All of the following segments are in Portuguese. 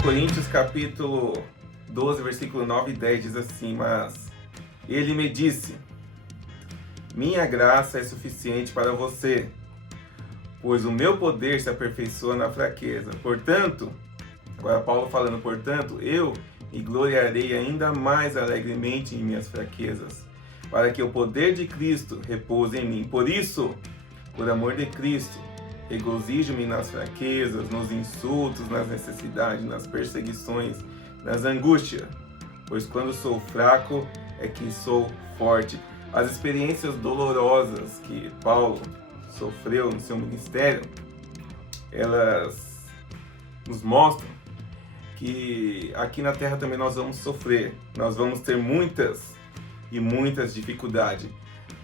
Coríntios capítulo 12, versículo 9 e 10 diz assim: mas ele me disse, minha graça é suficiente para você, pois o meu poder se aperfeiçoa na fraqueza. Portanto, agora Paulo falando, portanto, eu me gloriarei ainda mais alegremente em minhas fraquezas, para que o poder de Cristo repouse em mim. Por isso, por amor de Cristo, regozijo-me nas fraquezas, nos insultos, nas necessidades, nas perseguições, nas angústias, pois quando sou fraco é que sou forte. As experiências dolorosas que Paulo sofreu no seu ministério, elas nos mostram que aqui na Terra também nós vamos sofrer, nós vamos ter muitas e muitas dificuldades,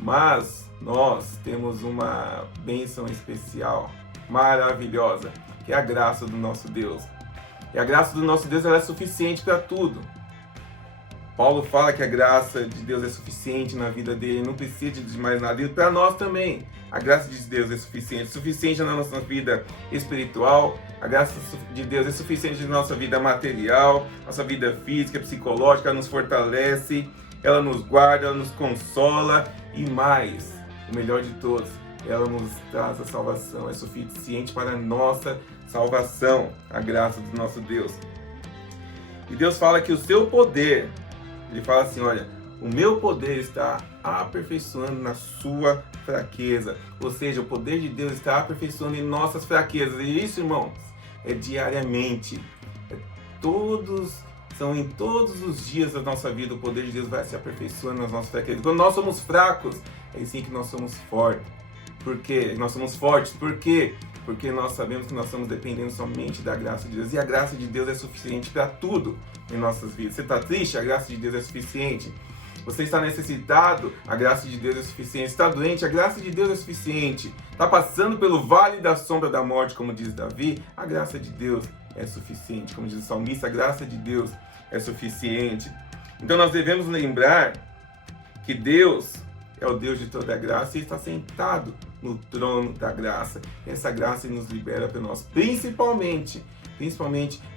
mas nós temos uma bênção especial, maravilhosa, que é a graça do nosso Deus. E a graça do nosso Deus ela é suficiente para tudo. Paulo fala que a graça de Deus é suficiente na vida dele, não precisa de mais nada. E para nós também, a graça de Deus é suficiente na nossa vida espiritual, a graça de Deus é suficiente na nossa vida material, nossa vida física, psicológica, ela nos fortalece, ela nos guarda, ela nos consola e mais, o melhor de todos, ela nos traz a salvação, é suficiente para a nossa salvação, a graça do nosso Deus. E Deus fala que o seu poder, ele fala assim, olha, o meu poder está aperfeiçoando na sua fraqueza. Ou seja, o poder de Deus está aperfeiçoando em nossas fraquezas. E isso, irmãos, é diariamente. São em todos os dias da nossa vida, o poder de Deus vai se aperfeiçoando nas nossas fraquezas. Quando nós somos fracos, é assim que nós somos fortes. Por quê? Nós somos fortes. Por quê? Porque nós sabemos que nós estamos dependendo somente da graça de Deus. E a graça de Deus é suficiente para tudo em nossas vidas. Você está triste? A graça de Deus é suficiente. Você está necessitado? A graça de Deus é suficiente. Está doente? A graça de Deus é suficiente. Está passando pelo vale da sombra da morte, como diz Davi? A graça de Deus é suficiente. Como diz o salmista, a graça de Deus é suficiente. Então nós devemos lembrar que Deus é o Deus de toda a graça e está sentado no trono da graça. E essa graça nos libera para nós, principalmente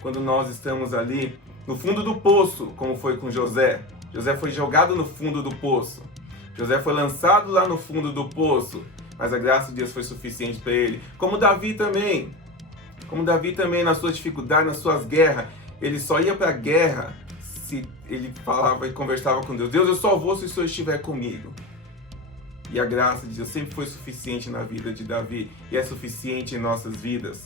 quando nós estamos ali no fundo do poço, como foi com José. José foi jogado no fundo do poço. José foi lançado lá no fundo do poço, mas a graça de Deus foi suficiente para ele. Como Davi também, nas suas dificuldades, nas suas guerras, ele só ia para a guerra se ele falava e conversava com Deus. Deus, eu só vou se o Senhor estiver comigo. E a graça de Deus sempre foi suficiente na vida de Davi e é suficiente em nossas vidas.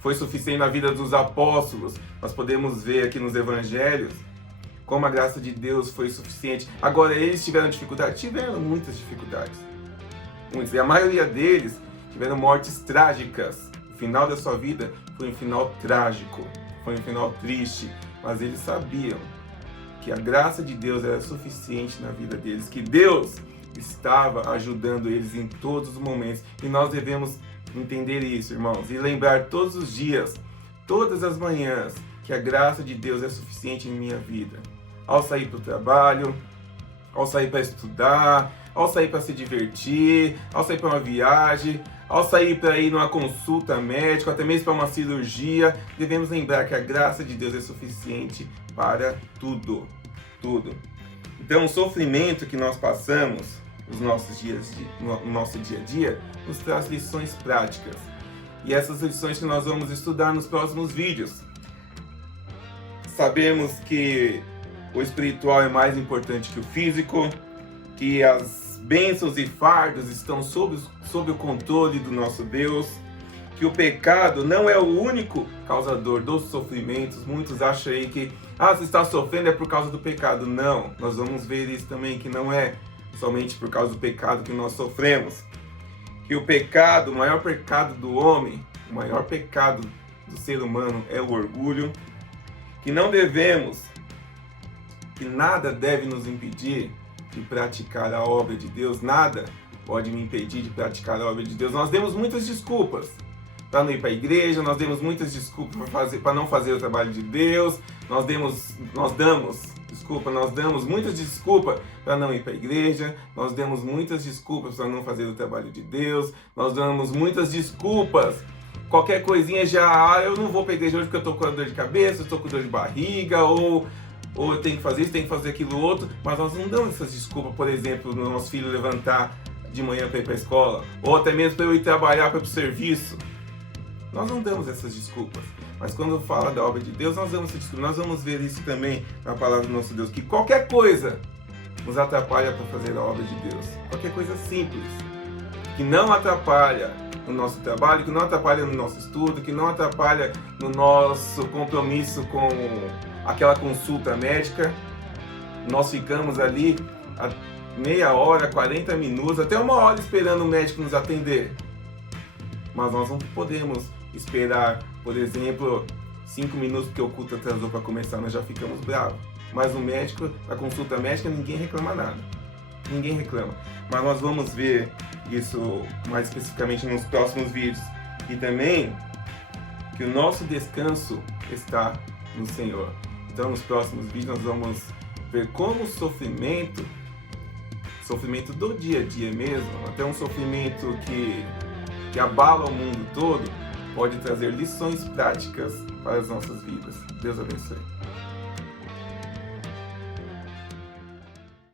Foi suficiente na vida dos apóstolos. Nós podemos ver aqui nos evangelhos como a graça de Deus foi suficiente. Agora, eles tiveram dificuldade? Tiveram muitas dificuldades. Muitas. E a maioria deles tiveram mortes trágicas. O final da sua vida foi um final trágico, foi um final triste. Mas eles sabiam que a graça de Deus era suficiente na vida deles, que Deus estava ajudando eles em todos os momentos. E nós devemos entender isso, irmãos, e lembrar todos os dias, todas as manhãs, que a graça de Deus é suficiente em minha vida. Ao sair para o trabalho, ao sair para estudar, ao sair para se divertir, ao sair para uma viagem, ao sair para ir numa consulta médica, até mesmo para uma cirurgia, devemos lembrar que a graça de Deus é suficiente para tudo, tudo. Então, o sofrimento que nós passamos no nosso dia a dia nos traz lições práticas. E essas lições que nós vamos estudar nos próximos vídeos. Sabemos que o espiritual é mais importante que o físico, que as bênçãos e fardos estão sob o controle do nosso Deus, que o pecado não é o único causador dos sofrimentos. Muitos acham aí que se está sofrendo é por causa do pecado. Não, nós vamos ver isso também, que não é somente por causa do pecado que nós sofremos. Que o pecado, o maior pecado do homem, o maior pecado do ser humano é o orgulho. Que não devemos, que nada deve nos impedir de praticar a obra de Deus. Nada pode me impedir de praticar a obra de Deus. Nós demos muitas desculpas para não ir para a igreja, nós demos muitas desculpas para não fazer o trabalho de Deus, nós damos muitas desculpas para não ir para a igreja, nós demos muitas desculpas para não fazer o trabalho de Deus, nós damos muitas desculpas qualquer coisinha já, eu não vou pra igreja hoje porque eu tô com dor de cabeça, eu tô com dor de barriga, ou eu tenho que fazer isso, tenho que fazer aquilo outro, mas nós não damos essas desculpas, por exemplo, no nosso filho levantar de manhã para ir para a escola, ou até mesmo para eu ir trabalhar, para ir para o serviço. Nós não damos essas desculpas, mas quando fala da obra de Deus, nós damos essa desculpa. Nós vamos ver isso também na palavra do nosso Deus, que qualquer coisa nos atrapalha para fazer a obra de Deus. Qualquer coisa simples, que não atrapalha no nosso trabalho, que não atrapalha no nosso estudo, que não atrapalha no nosso compromisso com aquela consulta médica. Nós ficamos ali meia hora, 40 minutos, até uma hora esperando o médico nos atender. Mas nós não podemos esperar, por exemplo, 5 minutos porque o culto atrasou para começar, nós já ficamos bravos. Mas o médico, a consulta médica, ninguém reclama nada. Ninguém reclama. Mas nós vamos ver isso mais especificamente nos próximos vídeos. E também que o nosso descanso está no Senhor. Então nos próximos vídeos nós vamos ver como o sofrimento do dia a dia mesmo, até um sofrimento que abala o mundo todo, pode trazer lições práticas para as nossas vidas. Deus abençoe.